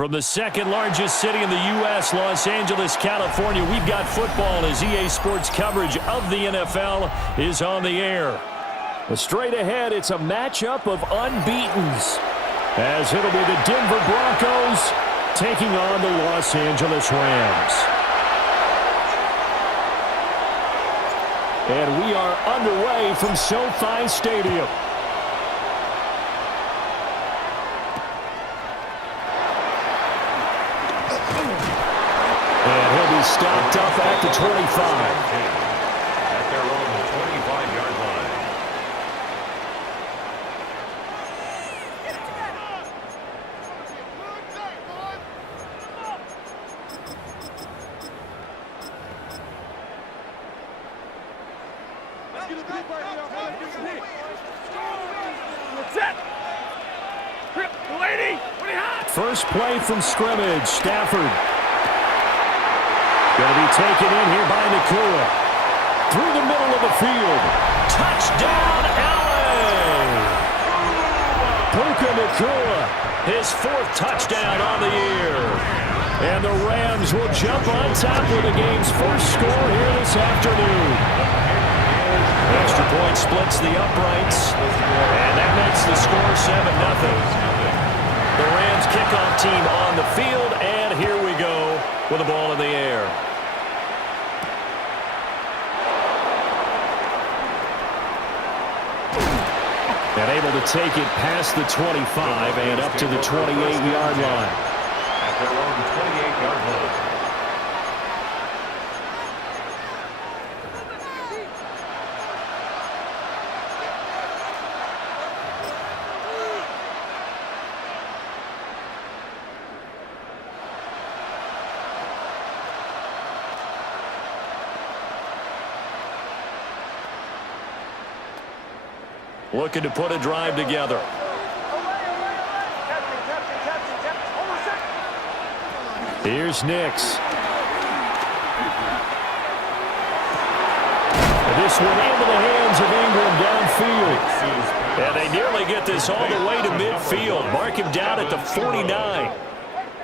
From the second largest city in the U.S., Los Angeles, California, we've got football as EA Sports coverage of the NFL is on the air. Straight ahead, it's a matchup of unbeatens, as it'll be the Denver Broncos taking on the Los Angeles Rams. And we are underway from SoFi Stadium. And he'll be stopped up at the 25. At their own 25-yard line. First play from scrimmage, Stafford. Going to be taken in here by Nacua. Through the middle of the field. Touchdown, LA! Puka Nacua, his fourth touchdown on the year. And the Rams will jump on top with the game's first score here this afternoon. Extra point splits the uprights. And that makes the score 7-0. The Rams kickoff team on the field, and here we go with the ball in the air. And able to take it past the 25 and up to the 28-yard line. At their own 28-yard line. Looking to put a drive together. Here's Nix. This one into the hands of Ingram downfield. And they nearly get this all the way to midfield. Mark him down at the 49.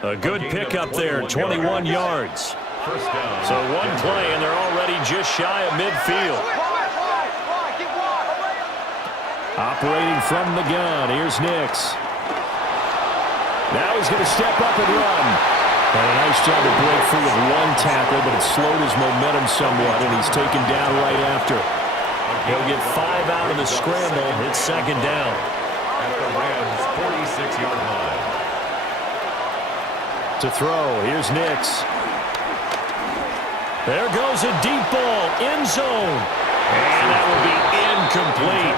A good pickup there, 21 yards. So one play, and they're already just shy of midfield. Operating from the gun, here's Nix. Now he's going to step up and run. And a nice job to break free with one tackle, but it slowed his momentum somewhat, and he's taken down right after. He'll get 5 out of the scramble. It's second down. At the Rams' 46-yard line. To throw, here's Nix. There goes a deep ball, end zone. And that will be incomplete.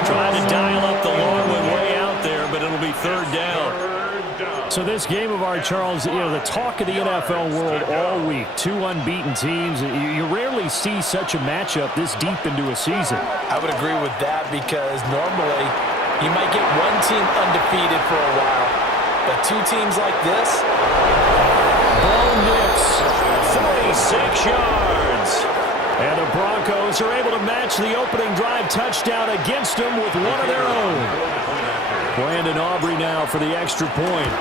Trying to dial up the long one way out there, but it'll be third down. So this game of ours, Charles, you know, the talk of the NFL world all week. Two unbeaten teams. You rarely see such a matchup this deep into a season. I would agree with that because normally you might get one team undefeated for a while. But two teams like this. Bo Nix, 46 yards. And the Broncos are able to match the opening drive touchdown against them with one of their own. Brandon Aubrey now for the extra point.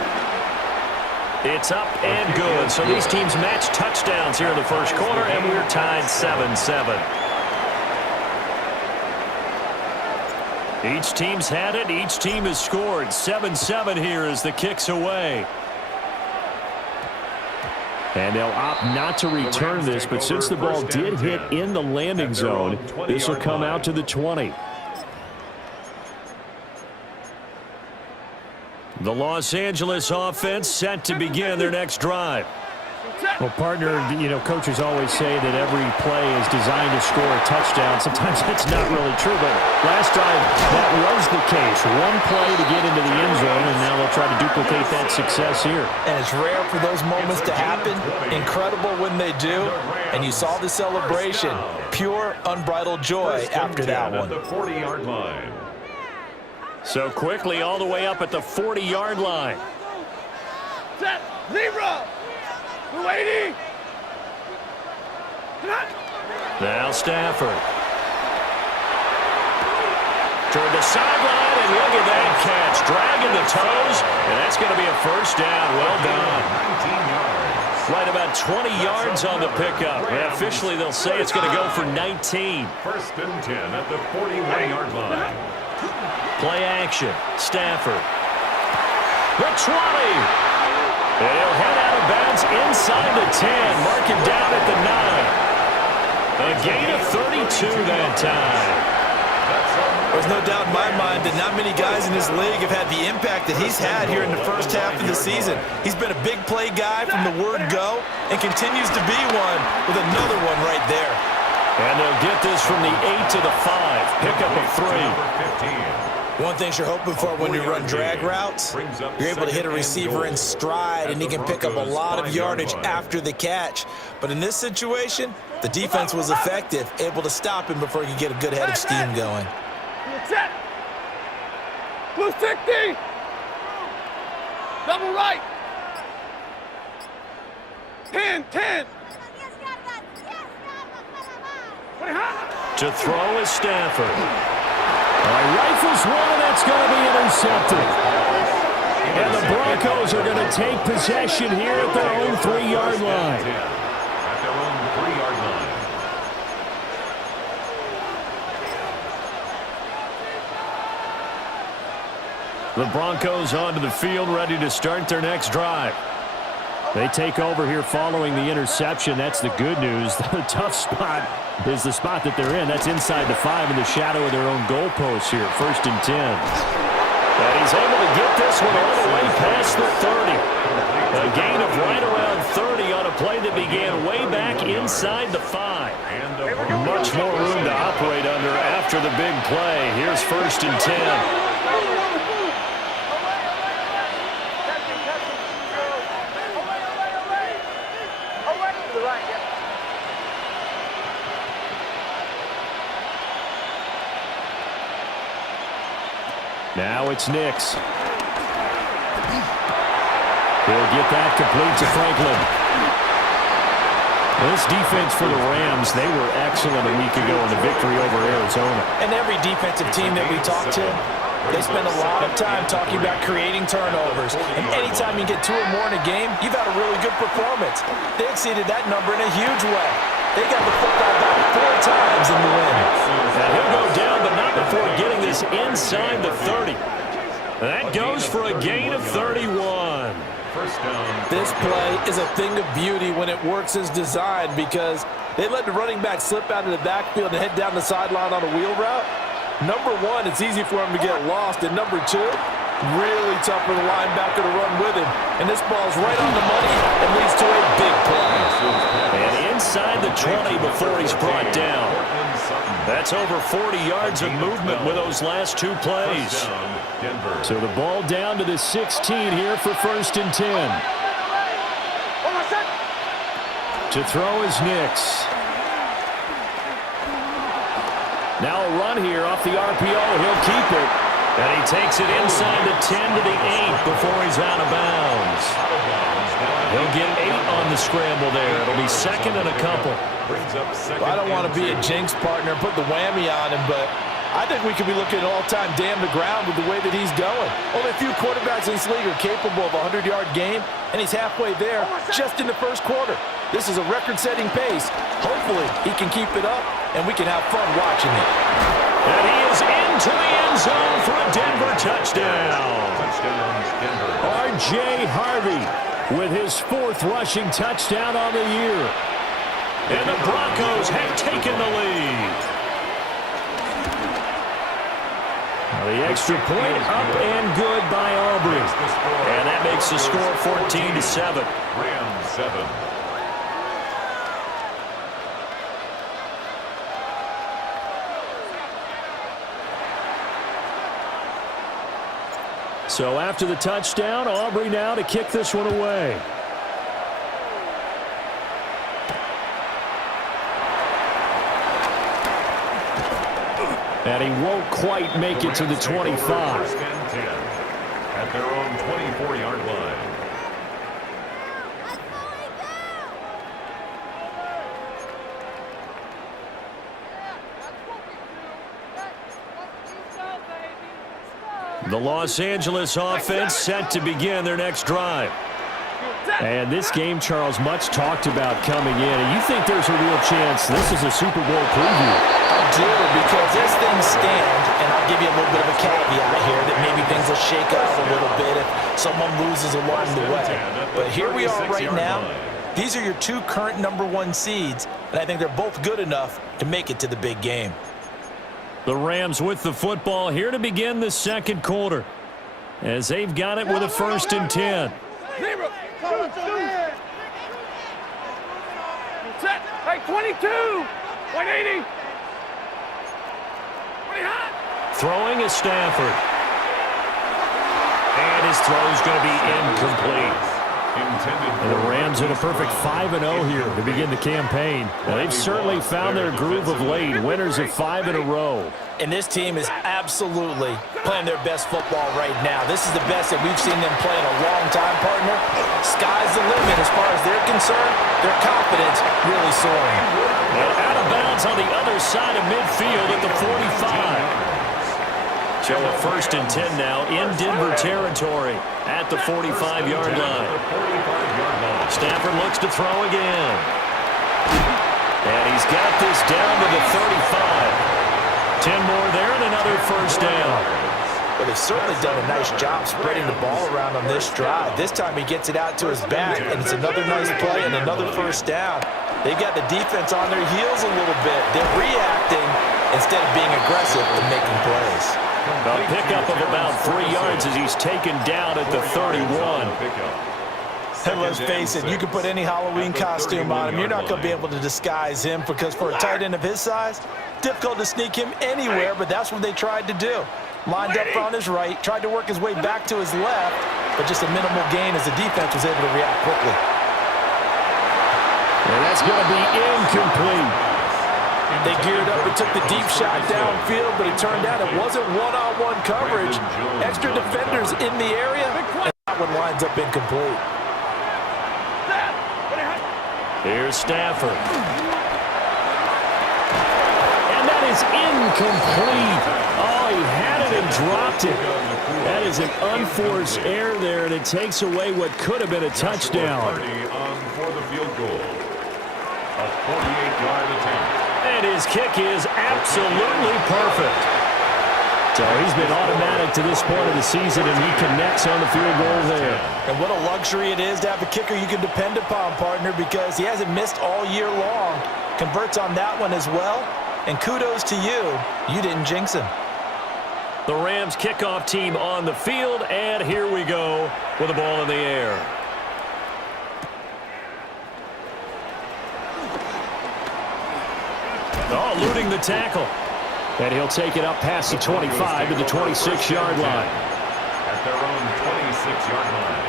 It's up and good. So these teams match touchdowns here in the first quarter, and we're tied 7-7. Each team's had it. Each team has scored. 7-7 here as the kick's away. And they'll opt not to return this, but since the ball did hit in the landing zone, this will come out to the 20. The Los Angeles offense set to begin their next drive. Well, partner, you know, coaches always say that every play is designed to score a touchdown. Sometimes that's not really true, but last drive, that was the case. One play to get into the end zone, and now they'll try to duplicate that success here. And it's rare for those moments to happen. Incredible when they do. And you saw the celebration. Pure, unbridled joy after that one. At the 40-yard line. So quickly all the way up at the 40-yard line. Set, zero. We're waiting. Now Stafford. Toward the sideline, and look at that catch. Dragging the toes, and that's going to be a first down. Well done. 19 yards. Right about 20 yards on the pickup. And officially, they'll say it's going to go for 19. First and 10 at the 41-yard line. Play action. Stafford. The 20. And he'll head out of bounds inside the 10. Mark him down at the 9. A gain of 32 that time. There's no doubt in my mind that not many guys in this league have had the impact that he's had here in the first half of the season. He's been a big play guy from the word go and continues to be one with another one right there. And they'll get this from the 8 to the 5. Pickup of 3. One thing you're hoping for when you run drag routes, you're able to hit a receiver in stride and he can pick up a lot of yardage after the catch. But in this situation, the defense was effective, able to stop him before he could get a good head of steam going. Set. Blue 60. Double right. 10. To throw is Stafford. Rifles one, and that's going to be intercepted. And the Broncos are going to take possession here at their own 3-yard line. At their own 3-yard line. The Broncos onto the field, ready to start their next drive. They take over here following the interception. That's the good news. The tough spot is the spot that they're in. That's inside the 5 in the shadow of their own goalpost here, first and 10. And he's able to get this one all the way past the 30. A gain of right around 30 on a play that began way back inside the 5. Much more room to operate under after the big play. Here's first and 10. Now it's Nix. He'll get that complete to Franklin. This defense for the Rams, they were excellent a week ago in the victory over Arizona. And every defensive team that we talk to, they spend a lot of time talking about creating turnovers. And anytime you get 2 or more in a game, you've had a really good performance. They exceeded that number in a huge way. They got the football back 4 times in the win. And he'll go down, but not before getting this inside the 30. That goes for a gain of 31. First down. This play is a thing of beauty when it works as designed because they let the running back slip out of the backfield and head down the sideline on a wheel route. Number 1, it's easy for him to get lost. And number 2, really tough for the linebacker to run with him. And this ball's right on the money and leads to a big play. And inside the 20 before he's brought down. That's over 40 yards of movement with those last 2 plays. So the ball down to the 16 here for first and 10. To throw is Nix. Now a run here off the RPO. He'll keep it. And he takes it inside the 10 to the 8 before he's out of bounds. He'll get 8 on the scramble there. It'll be second and a couple. Well, I don't want to be a jinx partner, put the whammy on him, but I think we could be looking at an all-time damn to ground with the way that he's going. Only a few quarterbacks in this league are capable of a 100-yard game, and he's halfway there just in the first quarter. This is a record-setting pace. Hopefully, he can keep it up, and we can have fun watching it. And he is into the end zone for a Denver touchdown. R.J. Harvey with his 4th rushing touchdown on the year. And the Broncos have taken the lead. The extra point up and good by Aubrey. And that makes the score 14-7. Rams 7. So after the touchdown, Aubrey now to kick this one away. And he won't quite make it to the 25. First and 10 at their own 24-yard line. The Los Angeles offense set to begin their next drive. And this game, Charles, much talked about coming in. And you think there's a real chance this is a Super Bowl preview? I do, because as things stand, and I'll give you a little bit of a caveat here, that maybe things will shake out a little bit if someone loses along the way. But here we are right now. These are your two current #1 seeds, and I think they're both good enough to make it to the big game. The Rams with the football here to begin the second quarter, as they've got it with a 1st and 10. Set. Hey, 22. 180. Throwing is Stafford. And his throw is going to be incomplete. And the Rams in a perfect 5-0 here to begin the campaign. Now, they've certainly found their groove of late, winners of 5 in a row. And this team is absolutely playing their best football right now. This is the best that we've seen them play in a long time, partner. Sky's the limit as far as they're concerned. Their confidence really soaring. And out of bounds on the other side of midfield at the 45. So a 1st and 10 now in Denver territory at the 45-yard line. Stafford looks to throw again. And he's got this down to the 35. 10 more there and another 1st down. Well, they've certainly done a nice job spreading the ball around on this drive. This time he gets it out to his back, and it's another nice play and another 1st down. They've got the defense on their heels a little bit. They're reacting instead of being aggressive and making plays. A pickup of about 3 yards as he's taken down at the 31. And let's face it, you can put any Halloween costume on him. You're not going to be able to disguise him, because for a tight end of his size, difficult to sneak him anywhere, but that's what they tried to do. Lined up on his right, tried to work his way back to his left, but just a minimal gain as the defense was able to react quickly. And that's going to be incomplete. They geared up and took the deep shot downfield, but it turned out it wasn't one-on-one coverage. Extra defenders in the area, and that one winds up incomplete. Here's Stafford. And that is incomplete. Oh, he had it and dropped it. That is an unforced error there, and it takes away what could have been a touchdown. For the field goal. A 48-yard attempt. And his kick is absolutely perfect. So he's been automatic to this point of the season, and he connects on the field goal there. And what a luxury it is to have a kicker you can depend upon, partner, because he hasn't missed all year long. Converts on that one as well. And kudos to you. You didn't jinx him. The Rams kickoff team on the field, and here we go with the ball in the air. Oh, eluding the tackle. And he'll take it up past the 25 to the 26-yard line. At their own 26-yard line.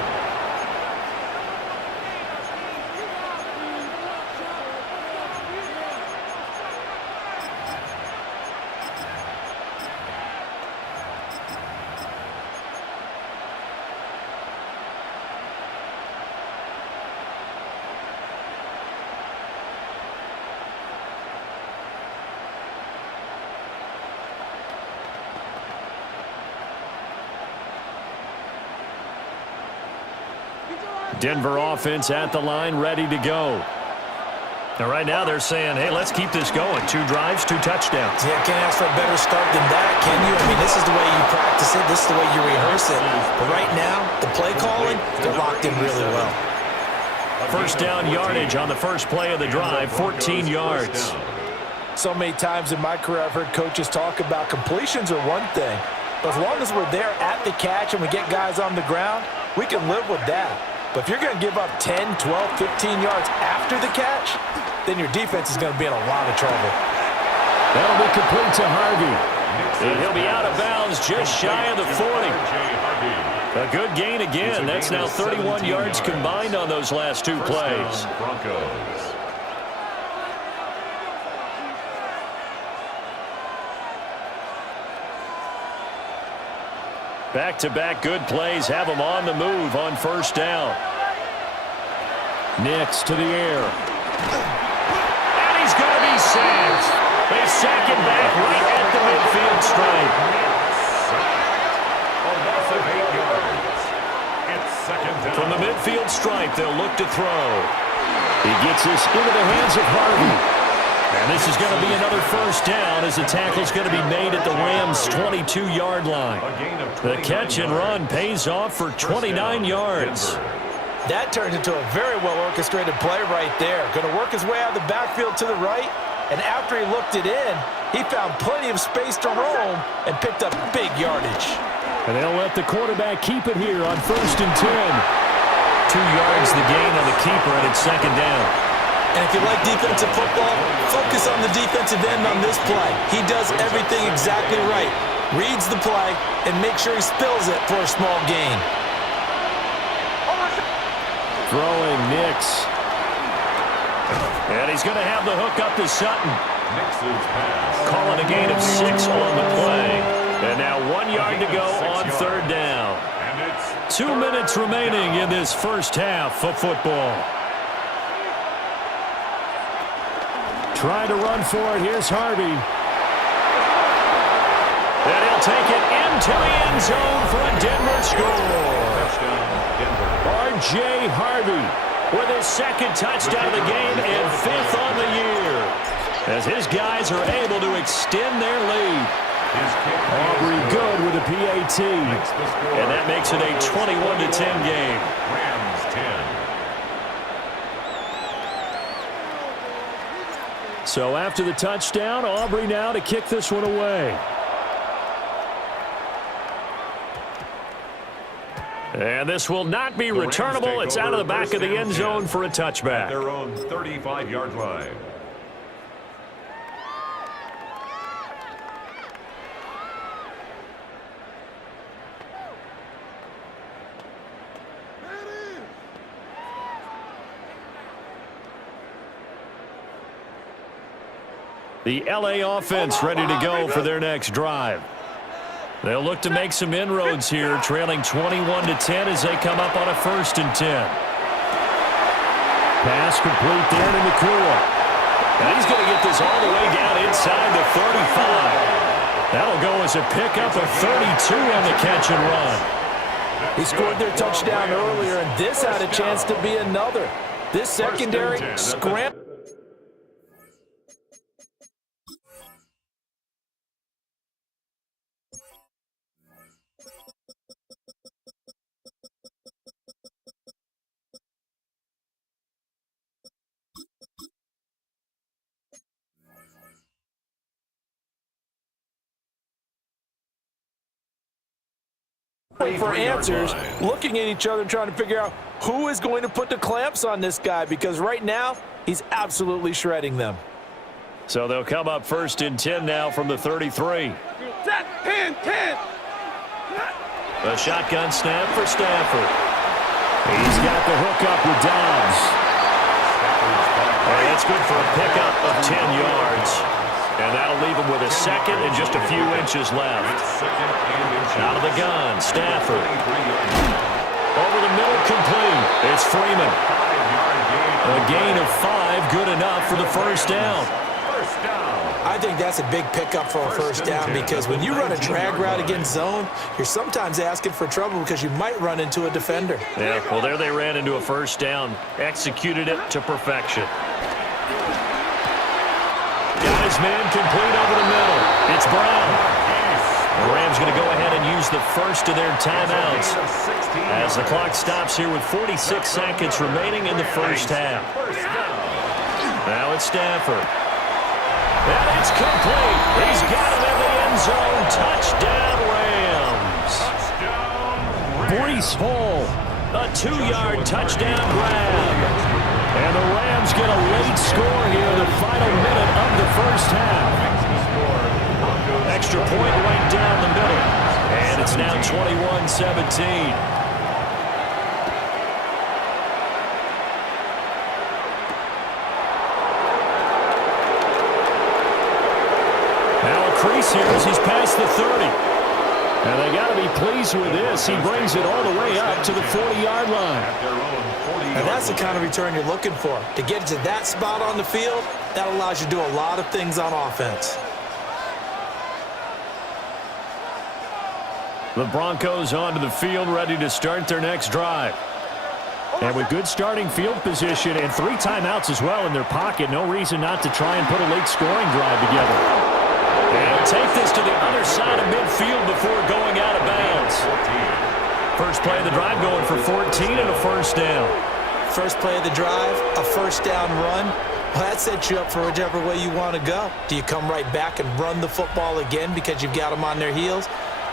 Denver offense at the line, ready to go. And right now they're saying, hey, let's keep this going. 2 drives, 2 touchdowns. Yeah, can't ask for a better start than that, can you? I mean, this is the way you practice it. This is the way you rehearse it. But right now, the play calling, they're locked in really well. 1st down yardage on the first play of the drive, 14 yards. So many times in my career, I've heard coaches talk about completions are one thing. But as long as we're there at the catch and we get guys on the ground, we can live with that. But if you're going to give up 10, 12, 15 yards after the catch, then your defense is going to be in a lot of trouble. That'll be complete to Harvey. And he'll be out of bounds just shy of the 40. A good gain again. That's now 31 yards combined on those last 2 plays. Broncos. Back-to-back good plays have them on the move on 1st down. Nix to the air. And he's going to be sacked. They sack him back right at the midfield stripe. of 8 yards. It's second down. From the midfield stripe, they'll look to throw. He gets this into the hands of Harvey. And this is going to be another first down as the tackle's going to be made at the Rams' 22-yard line. The catch and run pays off for 29 yards. That turned into a very well-orchestrated play right there. Going to work his way out of the backfield to the right, and after he looked it in, he found plenty of space to roam and picked up big yardage. And they'll let the quarterback keep it here on 1st and 10. 2 yards the gain on the keeper, and it's second down. And if you like defensive football, focus on the defensive end on this play. He does everything exactly right. Reads the play and makes sure he spills it for a small gain. Throwing Nix. And he's going to have the hook up to Sutton. Nix's pass. Calling a gain of 6 on the play. And now 1 yard to go on 3rd down. And it's 2 minutes remaining in this first half of football. Trying to run for it. Here's Harvey. And he'll take it into the end zone for a Denver score. R.J. Harvey with his 2nd touchdown of the game and 5th on the year. As his guys are able to extend their lead. Aubrey good with a PAT. And that makes it a 21-10 game. Rams 10. So after the touchdown, Aubrey now to kick this one away. And this will not be returnable. It's out of the back of the end zone for a touchback. At their own 35-yard line. The LA offense ready to go for their next drive. They'll look to make some inroads here, trailing 21-10 as they come up on a 1st and 10. Pass complete there to Nakua. And he's going to get this all the way down inside the 35. That'll go as a pickup of 32 on the catch and run. He scored their touchdown earlier, and this had a chance to be another. This secondary scrambled. For answers, looking at each other, trying to figure out who is going to put the clamps on this guy, because right now he's absolutely shredding them. So they'll come up 1st and 10 now from the 33. Set, 10, 10. A shotgun snap for Stafford. He's got the hook up with Dobbs. And that's good for a pickup of 10 yards. And that'll leave him with a 2nd and just a few inches left. Out of the gun, Stafford. Over the middle, complete. It's Freeman. A gain of 5, good enough for the 1st down. I think that's a big pickup for a 1st down, because when you run a drag route against zone, you're sometimes asking for trouble because you might run into a defender. Yeah, well, there they ran into a 1st down. Executed it to perfection. Got his man complete over the middle. It's Brown. The Rams going to go ahead and use the first of their timeouts as the clock stops here with 46 seconds remaining in the first half. Now it's Stafford. And it's complete. He's got it in the end zone. Touchdown, Rams. Breece Hall, a 2-yard touchdown grab. And the Rams get a late score here in the final minute of the first half. Extra point right down the middle. And it's now 21-17. Now a crease here as he's past the 30. And they got to be pleased with this. He brings it all the way up to the 40-yard line. And that's the kind of return you're looking for. To get to that spot on the field, that allows you to do a lot of things on offense. The Broncos onto the field, ready to start their next drive. And with good starting field position and 3 timeouts as well in their pocket, no reason not to try and put a late scoring drive together. And take this to the other side of midfield before going out of bounds. First play of the drive going for 14 and a first down. First play of the drive, a first down run. Well, that sets you up for whichever way you want to go. Do you come right back and run the football again because you've got them on their heels?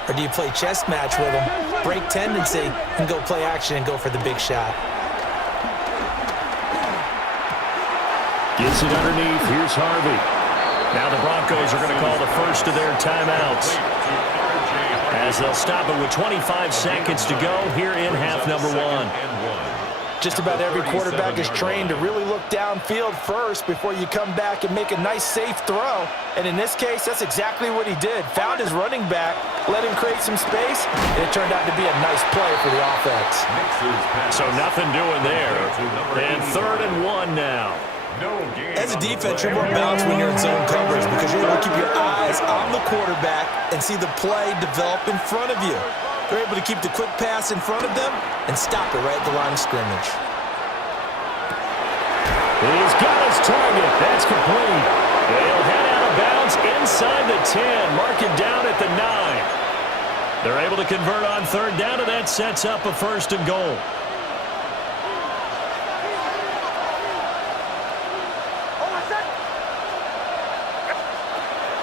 Or do you play chess match with them, break tendency, and go play action and go for the big shot? Gets it underneath. Here's Harvey. Now the Broncos are going to call the first of their timeouts, as they'll stop it with 25 seconds to go here in half number 1. Just about every quarterback is trained to really look downfield first before you come back and make a nice, safe throw. And in this case, that's exactly what he did. Found his running back, let him create some space, and it turned out to be a nice play for the offense. So nothing doing there. And 3rd and 1 now. As a defense, you're more balanced when you're in zone coverage because you're able to keep your eyes on the quarterback and see the play develop in front of you. You're able to keep the quick pass in front of them and stop it right at the line of scrimmage. He's got his target. That's complete. They'll head out of bounds inside the 10. Mark it down at the 9. They're able to convert on 3rd down, and that sets up a 1st and goal.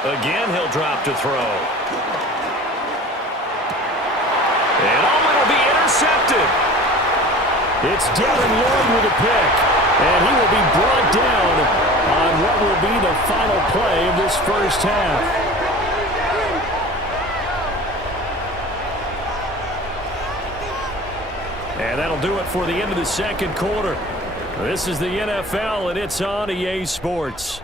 Again, he'll drop to throw. And it'll be intercepted. It's Devin Lloyd with a pick. And he will be brought down on what will be the final play of this first half. And that'll do it for the end of the second quarter. This is the NFL, and it's on EA Sports.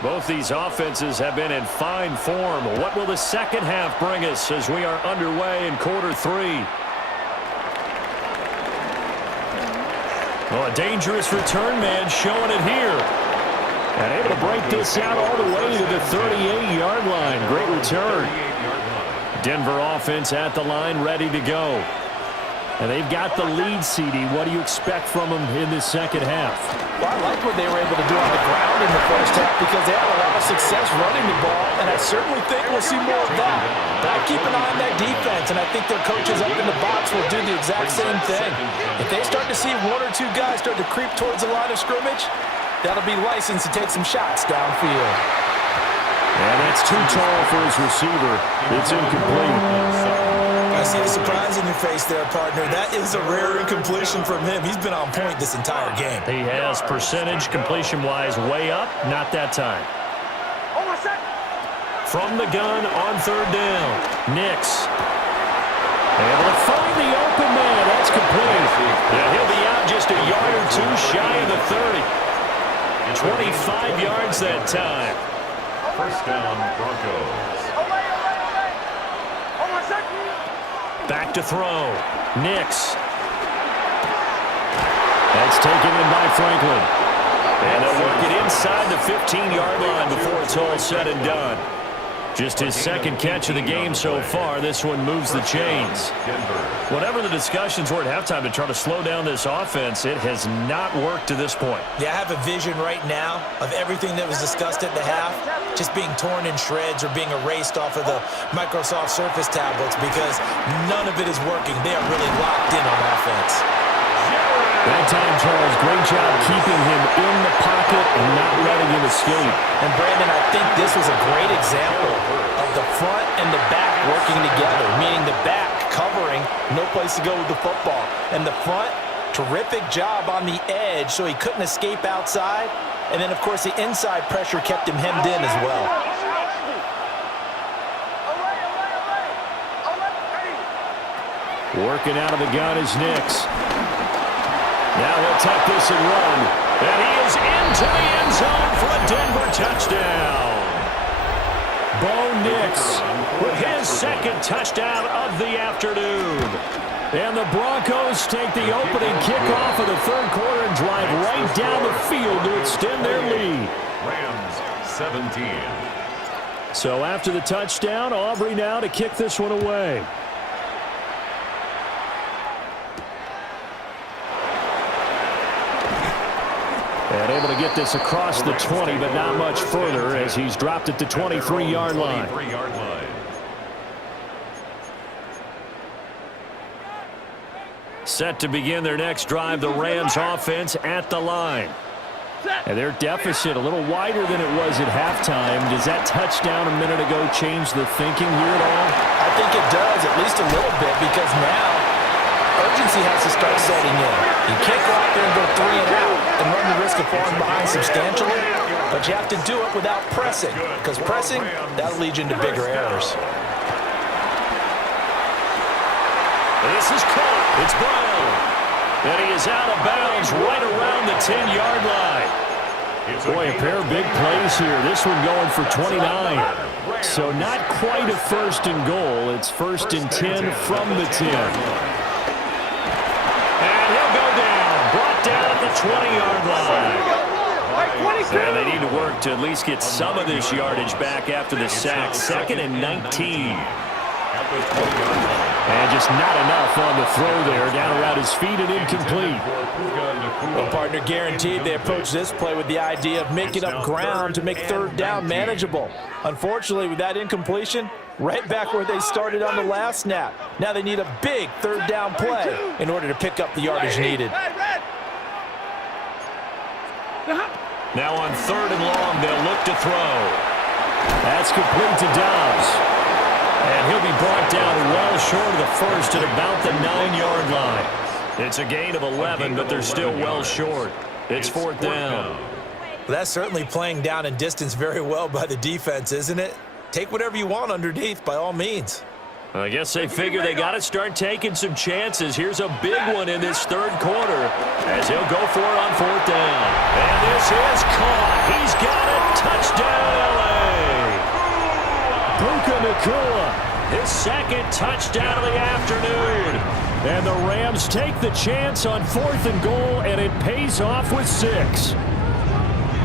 Both these offenses have been in fine form. What will the second half bring us as we are underway in quarter 3? Well, a dangerous return man showing it here. And able to break this out all the way to the 38-yard line. Great return. Denver offense at the line, ready to go. And they've got the lead, CD. What do you expect from them in this second half? Well, I like what they were able to do on the ground in the first half because they had a lot of success running the ball, and I certainly think we'll see more of that. But I keep an eye on that defense, and I think their coaches up in the box will do the exact same thing. If they start to see 1 or 2 guys start to creep towards the line of scrimmage, that'll be licensed to take some shots downfield. And that's too tall for his receiver. It's incomplete. I see the surprise in your face there, partner. That is a rare incompletion from him. He's been on point this entire game. He has percentage completion-wise way up. Not that time. From the gun on 3rd down. Nix. Able to find the open man. That's complete. Yeah, he'll be out just a yard or 2 shy of the 30. 25 yards that time. First down, Broncos. Back to throw. Nix. That's taken in by Franklin. And they'll work it inside the 15-yard line before it's all said and done. Just his second catch of the game so far. This one moves the chains. Whatever the discussions were at halftime to try to slow down this offense, it has not worked to this point. Yeah, I have a vision right now of everything that was discussed at the half just being torn in shreds or being erased off of the Microsoft Surface tablets because none of it is working. They are really locked in on offense. That time, Charles, great job keeping him in the pocket and not letting him escape. And, Brandon, I think this was a great example of the front and the back working together, meaning the back covering, no place to go with the football. And the front, terrific job on the edge so he couldn't escape outside. And then, of course, the inside pressure kept him hemmed in as well. Working out of the gun is Nix. Now he'll take this and run. And he is into the end zone for a Denver touchdown. Bo Nix with his second touchdown of the afternoon. And the Broncos take the opening kickoff of the third quarter and drive right down the field to extend their lead. Rams 17. So after the touchdown, Aubrey now to kick this one away. And able to get this across the 20, but not much further as he's dropped at the 23-yard line. Set to begin their next drive, the Rams offense at the line. And their deficit a little wider than it was at halftime. Does that touchdown a minute ago change the thinking here at all? I think it does, at least a little bit, because now urgency has to start setting in. You can't go out there and go 3 and out and run the risk of falling behind substantially, but you have to do it without pressing, because pressing, that'll lead you into bigger errors. This is caught. It's Brown. And he is out of bounds right around the 10-yard line. Boy, a pair of big plays here. This one going for 29. So not quite a first and goal. It's first and 10 from the 10. And he'll go down. Brought down at the 20-yard line. And they need to work to at least get some of this yardage back after the sack. Second and 19. And just not enough on the throw there. Down around his feet and incomplete. Well, partner, guaranteed they approach this play with the idea of making up ground to make third down manageable. Unfortunately, with that incompletion, right back where they started on the last snap. Now they need a big third down play in order to pick up the yardage needed. Now on third and long, they'll look to throw. That's complete to Dobbs. And he'll be brought down well short of the first at about the 9-yard line. It's a gain of 11, but they're still well short. It's fourth down. Well, that's certainly playing down in distance very well by the defense, isn't it? Take whatever you want underneath, by all means. I guess they figure they got to start taking some chances. Here's a big one in this third quarter as he'll go for it on fourth down. And this is caught. He's got it. Touchdown, L.A. Puka Nacua, his second touchdown of the afternoon. And the Rams take the chance on fourth and goal, and it pays off with 6.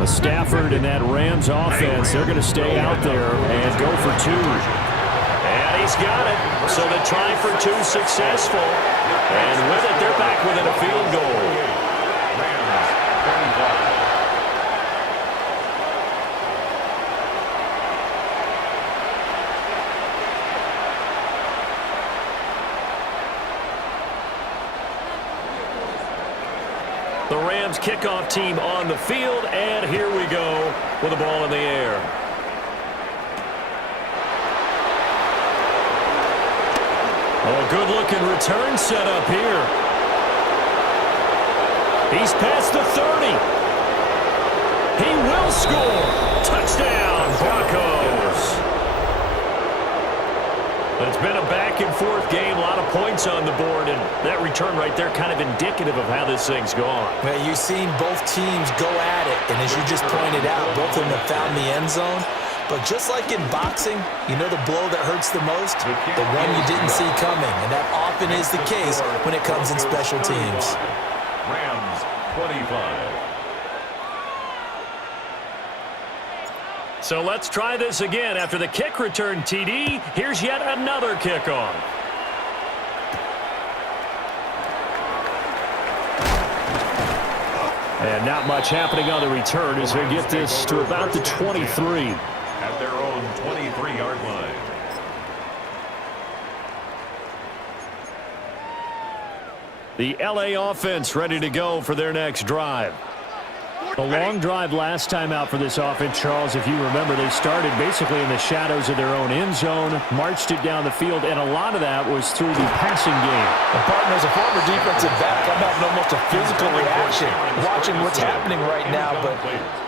Stafford and that Rams offense, they're going to stay out there and go for 2. And he's got it. So the try for 2 successful. And with it, they're back within a field goal. The Rams kickoff team on the field, and here we go with the ball in the air. Oh, good-looking return set up here. He's past the 30. He will score. Touchdown, Broncos. It's been a back-and-forth game, a lot of points on the board, and that return right there kind of indicative of how this thing's gone. Well, you've seen both teams go at it, and as you just pointed out, both of them have found the end zone. But just like in boxing, you know the blow that hurts the most? The one you didn't see coming, and that often is the case when it comes in special teams. Rams 25. So let's try this again. After the kick return TD, here's yet another kickoff. And not much happening on the return as they get this to about the 23. At their own 23-yard line. The LA offense ready to go for their next drive. A long drive last time out for this offense, Charles. If you remember, they started basically in the shadows of their own end zone, marched it down the field, and a lot of that was through the passing game. And partner, as a former defensive back, I'm having almost a physical reaction watching what's happening right now. But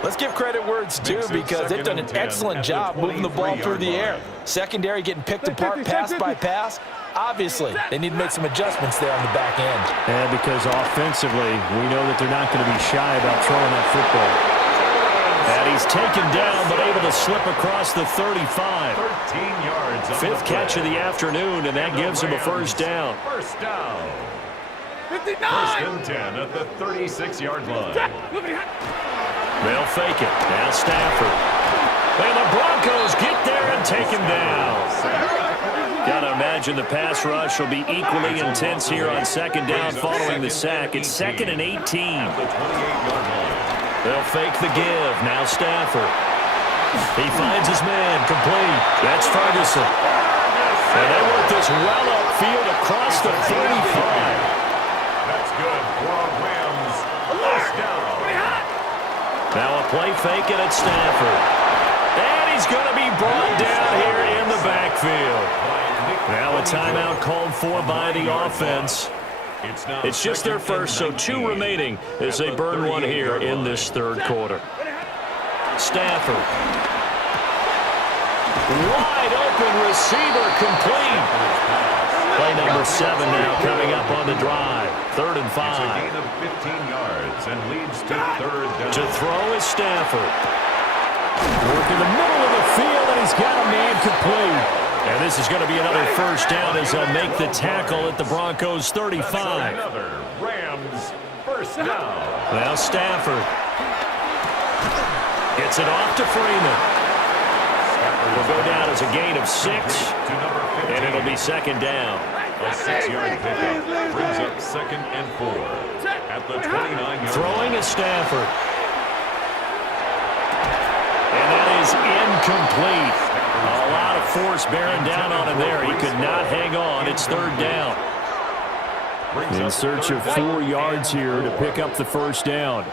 let's give credit where it's due because they've done an excellent job moving the ball through the air. Secondary getting picked apart pass by pass. Obviously, they need to make some adjustments there on the back end. And because offensively, we know that they're not going to be shy about throwing that football. And he's taken down, but able to slip across the 35. 13 yards. Fifth catch of the afternoon, and that gives him a first down. First down. 59. First and 10 at the 36-yard line. They'll fake it. Now Stafford. And the Broncos get there and take him down. Got to imagine the pass rush will be equally intense here on second down following the sack. It's 2nd and 18. The 28-yard line. They'll fake the give. Now Stafford. He finds his man. Complete. That's Ferguson. And they work this well upfield across the 35. That's good for Rams. First down. Now a play fake it at Stafford. And he's going to be brought down here in the backfield. Now a timeout called for by the offense. It's just their first, so 2 remaining as they burn one here in this third quarter. Stafford. Wide open receiver complete. Play number 7 now coming up on the drive. 3rd and 5. It's a gain of 15 yards and leads to 3rd down. To throw is Stafford. Work in the middle of the field, and he's got a man complete. And this is going to be another first down as they'll make the tackle at the Broncos' 35. Another Rams first down. Now Stafford gets it off to Freeman. Will go down as a gain of 6, and it'll be second down. A 6-yard pickup brings up 2nd and 4 at the 29-yard line. Throwing is Stafford. And that is incomplete. A lot of force bearing down on him there. He could not hang on. It's 3rd down. In search of 4 yards here to pick up the first down.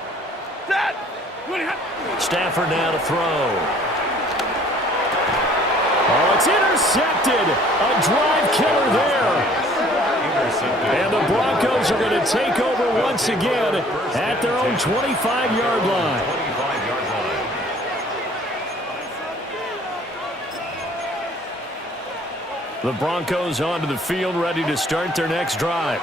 Stafford now to throw. Oh, it's intercepted. A drive killer there. And the Broncos are going to take over once again at their own 25-yard line. 25-yard line. The Broncos onto the field, ready to start their next drive.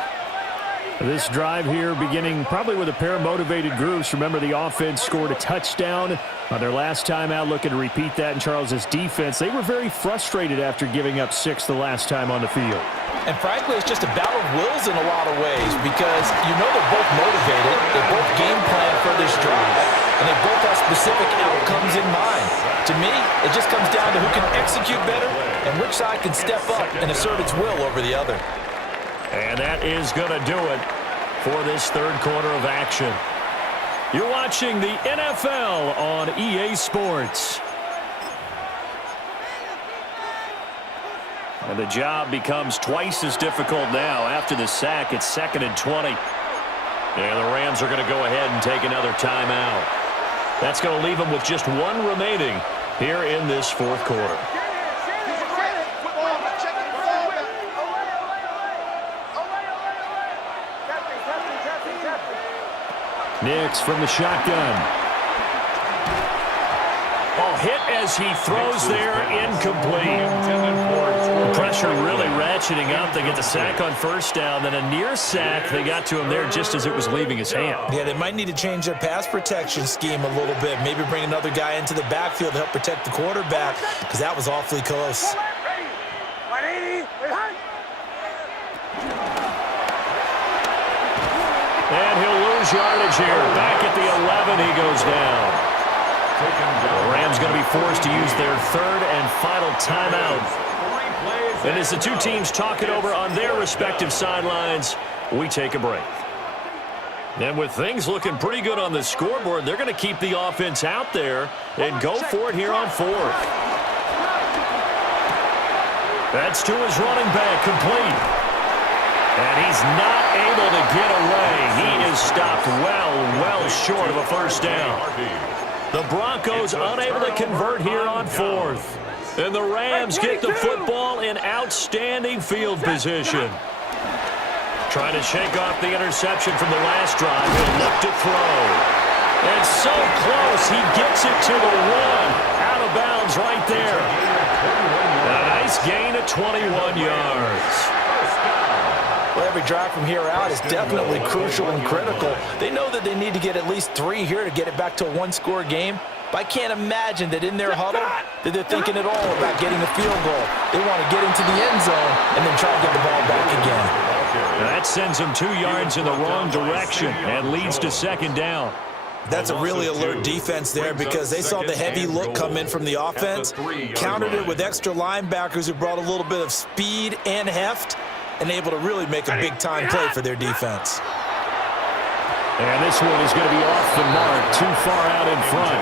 This drive here beginning probably with a pair of motivated groups. Remember, the offense scored a touchdown on their last time out, looking to repeat that in Charles' defense. They were very frustrated after giving up 6 the last time on the field. And frankly, it's just a battle of wills in a lot of ways because you know they're both motivated. They both game plan for this drive, and they both have specific outcomes in mind. To me, it just comes down to who can execute better and which side can step up and assert its will over the other. And that is going to do it for this third quarter of action. You're watching the NFL on EA Sports. And the job becomes twice as difficult now. After the sack, it's 2nd and 20. And the Rams are going to go ahead and take another timeout. That's going to leave them with just 1 remaining here in this fourth quarter. Nix from the shotgun. Oh, hit as he throws there, incomplete. The pressure really ratcheting up. They get the sack on first down, then a near sack. They got to him there just as it was leaving his hand. Yeah, they might need to change their pass protection scheme a little bit. Maybe bring another guy into the backfield to help protect the quarterback because that was awfully close. And he'll lose yardage here. Back at the 11, he goes down. The Rams going to be forced to use their 3rd and final timeout. And as the two teams talk it over on their respective sidelines, we take a break. And with things looking pretty good on the scoreboard, they're going to keep the offense out there and go for it here on 4th. That's to his running back, complete. And he's not able to get away. He is stopped well short of a first down. The Broncos unable to convert here on 4th. And the Rams get the football in outstanding field position. Trying to shake off the interception from the last drive. He'll look to throw. And so close, he gets it to the 1. Out of bounds right there. A nice gain of 21 yards. Well, every drive from here out is definitely crucial and critical. They know that they need to get at least 3 here to get it back to a 1-score game. But I can't imagine that in their huddle that they're thinking at all about getting a field goal. They want to get into the end zone and then try to get the ball back again. That sends them 2 yards in the wrong direction and leads to second down. That's a really alert defense there because they saw the heavy look come in from the offense, countered it with extra linebackers who brought a little bit of speed and heft, and able to really make a big-time play for their defense. And this one is going to be off the mark, too far out in front.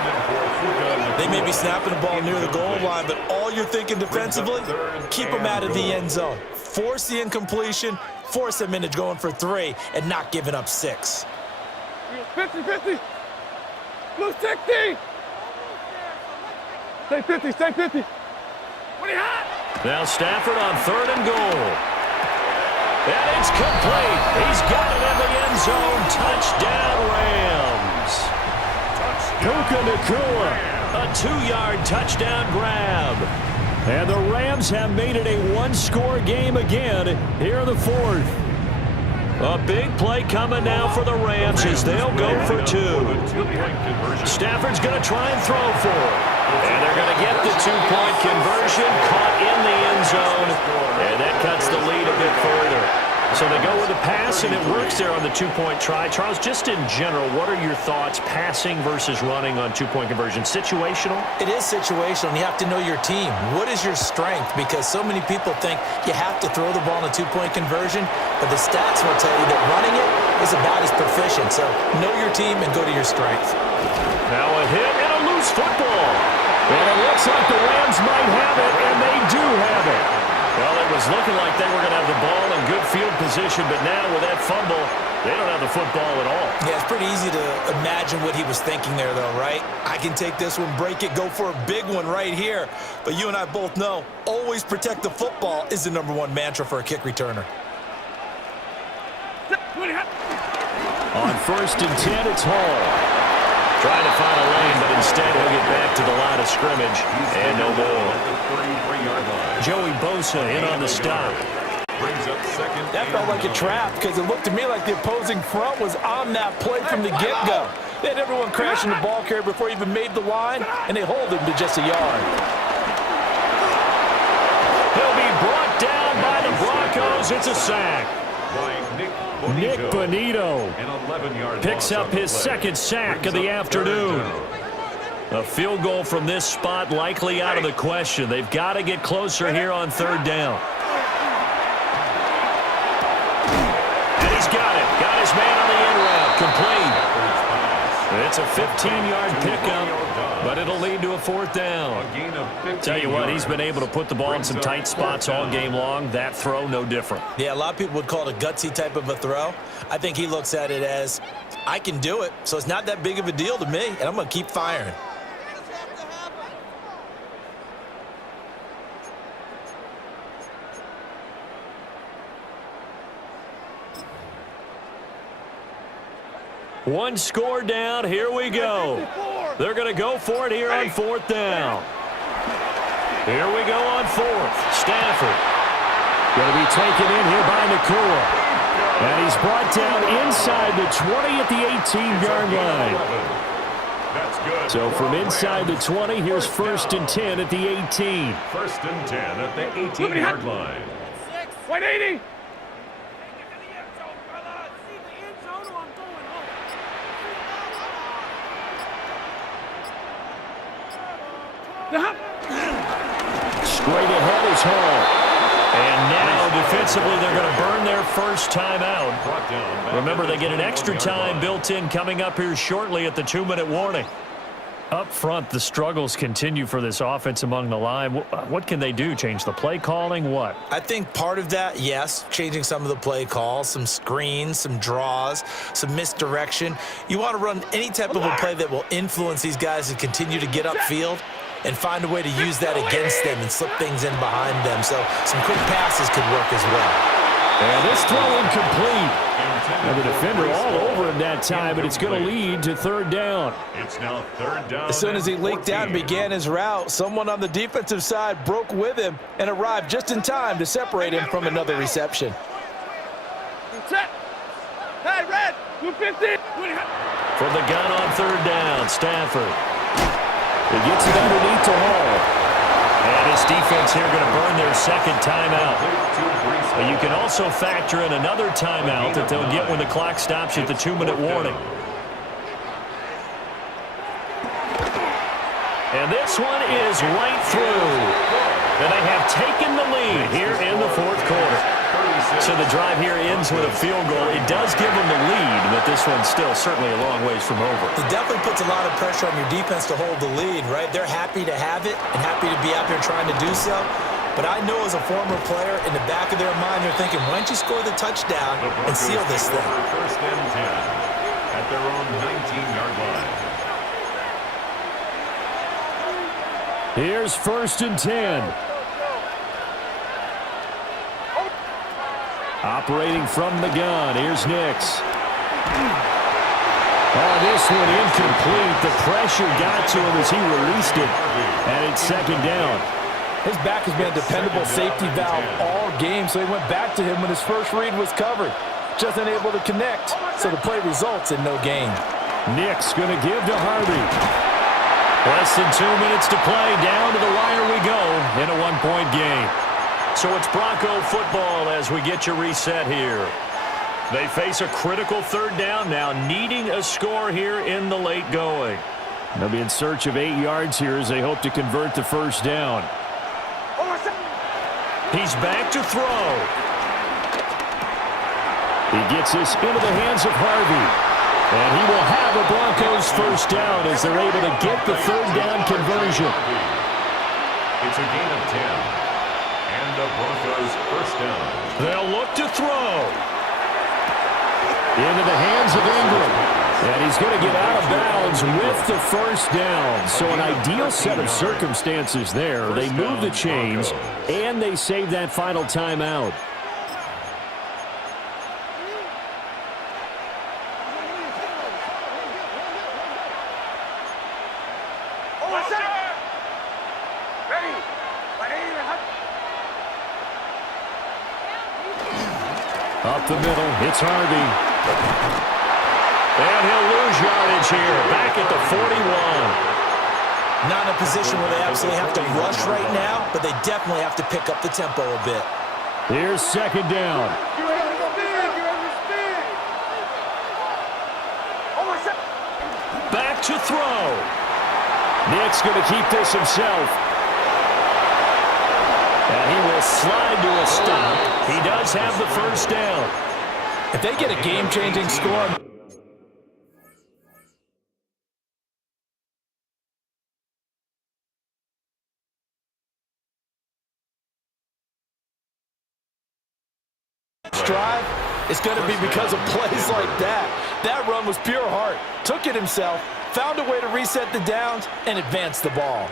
They may be snapping the ball near the goal line, but all you're thinking defensively, keep them out of the end zone. Force the incompletion, force them into going for 3, and not giving up 6. 50-50. Blue 60. Stay 50, stay 50. What do you have? Now Stafford on 3rd and goal. And it's complete. He's got it in the end zone. Touchdown, Rams. Puka Nacua, a 2-yard touchdown grab. And the Rams have made it a 1-score game again here in the 4th. A big play coming now for the Rams as they'll go for 2. Stafford's going to try and throw for it. And they're going to get the 2-point conversion, caught in the end zone, and that cuts the lead a bit further. So they go with a pass, and it works there on the 2-point try. Charles, just in general, what are your thoughts passing versus running on 2-point conversion? Situational? It is situational, and you have to know your team. What is your strength? Because so many people think you have to throw the ball in a 2-point conversion, but the stats will tell you that running it is about as proficient. So know your team and go to your strength. Now a hit and a loose football. And it looks like the Rams might have it, and they do have it. Well, it was looking like they were going to have the ball in good field position, but now with that fumble, they don't have the football at all. Yeah, it's pretty easy to imagine what he was thinking there, though, right? I can take this one, break it, go for a big one right here. But you and I both know, always protect the football is the #1 mantra for a kick returner. On 1st and 10, it's Hall. Trying to find a lane, but instead he'll get back to the line of scrimmage, and no more. Joey Bosa in on the stop. That felt like a trap because it looked to me like the opposing front was on that play from the get-go. They had everyone crashing the ball carrier before he even made the line, and they hold him to just a yard. He'll be brought down by the Broncos. It's a sack. Nick Bonito picks up his 2nd sack of the afternoon. A field goal from this spot likely out of the question. They've got to get closer here on 3rd down. And he's got it. Got his man on the in route. Complete. It's a 15-yard pickup, but it'll lead to a 4th down. Tell you what, he's been able to put the ball in some tight spots all game long. That throw, no different. Yeah, a lot of people would call it a gutsy type of a throw. I think he looks at it as, I can do it, so it's not that big of a deal to me, and I'm going to keep firing. One score down. Here we go. They're going to go for it here on 4th down. Here we go on 4th. Stafford going to be taken in here by Nacua. And he's brought down inside the 20 at the 18-yard line. So from inside the 20, here's 1st and 10 at the 18. 1st and 10 at the 18-yard line. 180. Straight ahead is Hall. And now defensively they're going to burn their first time out. Remember, they get an extra time built in coming up here shortly at the 2-minute warning. Up front, the struggles continue for this offense among the line. What can they do? Change the play calling? What? I think part of that, yes, changing some of the play calls, some screens, some draws, some misdirection. You want to run any type of a play that will influence these guys to continue to get upfield and find a way to use that against them and slip things in behind them. So some quick passes could work as well. And this throw incomplete. And the defender all over him that time, but it's going to lead to 3rd down. It's now 3rd down. As soon as he leaked out and began his route, someone on the defensive side broke with him and arrived just in time to separate him from another reception. Set. Hey, Red. 250. From the gun on 3rd down, Stafford. He gets it underneath to Hall. And his defense here going to burn their second timeout. But you can also factor in another timeout that they'll get when the clock stops at the 2-minute warning. And this one is right through. And they have taken the lead here in the fourth quarter. So the drive here ends with a field goal. It does give them the lead, but this one's still certainly a long ways from over. It definitely puts a lot of pressure on your defense to hold the lead, right? They're happy to have it and happy to be out there trying to do so. But I know as a former player, in the back of their mind, they're thinking, why don't you score the touchdown and seal this thing? First and 10 at their own 19-yard line. Here's first and 10. Operating from the gun, here's Nix. Oh, this one incomplete. The pressure got to him as he released it. And it's second down. His back has been a dependable safety valve all game, so he went back to him when his first read was covered. Just unable to connect, so the play results in no gain. Nix going to give to Harvey. Less than 2 minutes to play. Down to the wire we go in a one-point game. So it's Bronco football as we get you reset here. They face a critical third down now, needing a score here in the late going. They'll be in search of 8 yards here as they hope to convert the first down. He's back to throw. He gets this into the hands of Harvey. And he will have a Broncos first down as they're able to get the third down conversion. It's a gain of 10. And the Broncos first down. They'll look to throw. Into the hands of Ingram. And he's going to get out of bounds with the first down. So an ideal set of circumstances there. They move the chains, and they save that final timeout. Up the middle, it's Harvey. And he'll lose yardage here, back at the 41. Not in a position where they absolutely have to rush right now, but they definitely have to pick up the tempo a bit. Here's second down. Back to throw. Nick's going to keep this himself. And he will slide to a stop. He does have the first down. If they get a game-changing score, drive, it's going to be because of plays like that. That run was pure heart. Took it himself, found a way to reset the downs, and advance the ball.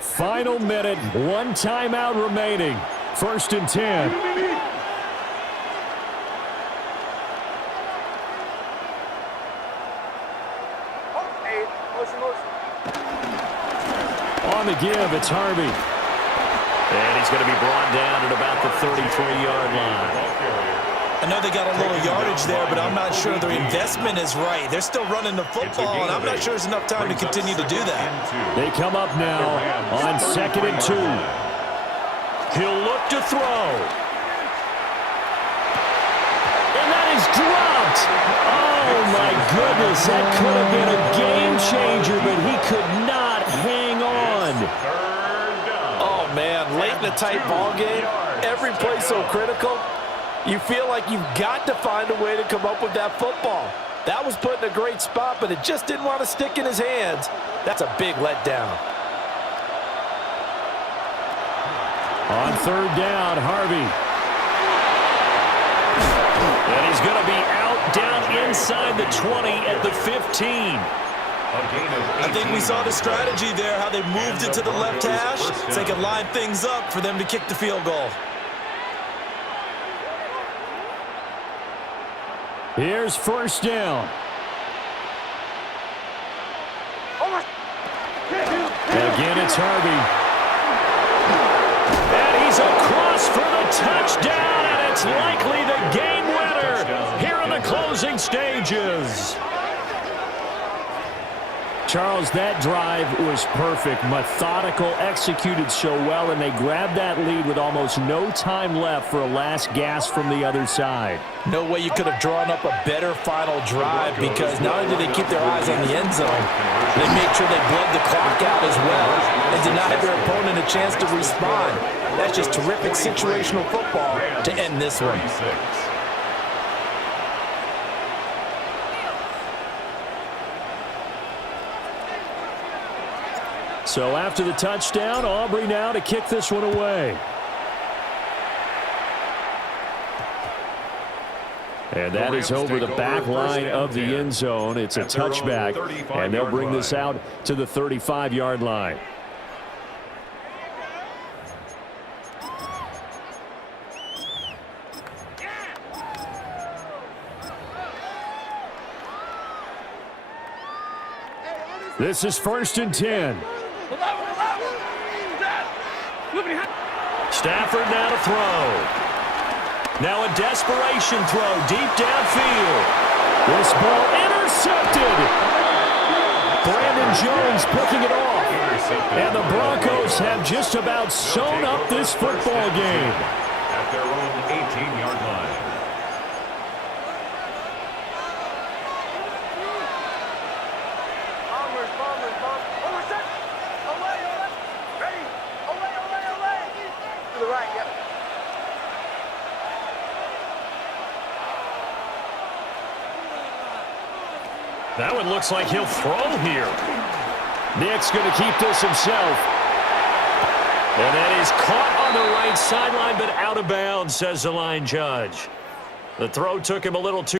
Final minute, one timeout remaining. First and 10. On the give, it's Harvey. And he's going to be brought down at about the 33-yard line. I know they got a little yardage there, but I'm not sure their investment is right. They're still running the football, and I'm not sure there's enough time to continue to do that. They come up now on second and 2. He'll look to throw. And that is dropped. Oh, my goodness. That could have been a game changer, but he could not hang on. Oh, man, late in a tight ball game, every play so critical. You feel like you've got to find a way to come up with that football. That was put in a great spot, but it just didn't want to stick in his hands. That's a big letdown. On third down, Harvey. And he's going to be out down inside the 20 at the 15. I think we saw the strategy there, how they moved it to the left hash so they could line things up for them to kick the field goal. Here's first down. Again, it's Harvey. And he's across for the touchdown, and it's likely the game winner here in the closing stages. Charles, that drive was perfect, methodical, executed so well, and they grabbed that lead with almost no time left for a last gasp from the other side. No way you could have drawn up a better final drive, because not only did they keep their eyes on the end zone, they made sure they bled the clock out as well and denied their opponent a chance to respond. That's just terrific situational football to end this one. So after the touchdown, Aubrey now to kick this one away. And that is over the back line of the end zone. It's a touchback, and they'll bring this out to the 35-yard line. This is 1st and 10. Stafford now to throw. Now a desperation throw deep downfield. This ball intercepted. Brandon Jones picking it off. And the Broncos have just about sewn up this football game. At their own 18-yard line. That one looks like he'll throw here. Nick's going to keep this himself. And that is caught on the right sideline, but out of bounds, says the line judge. The throw took him a little too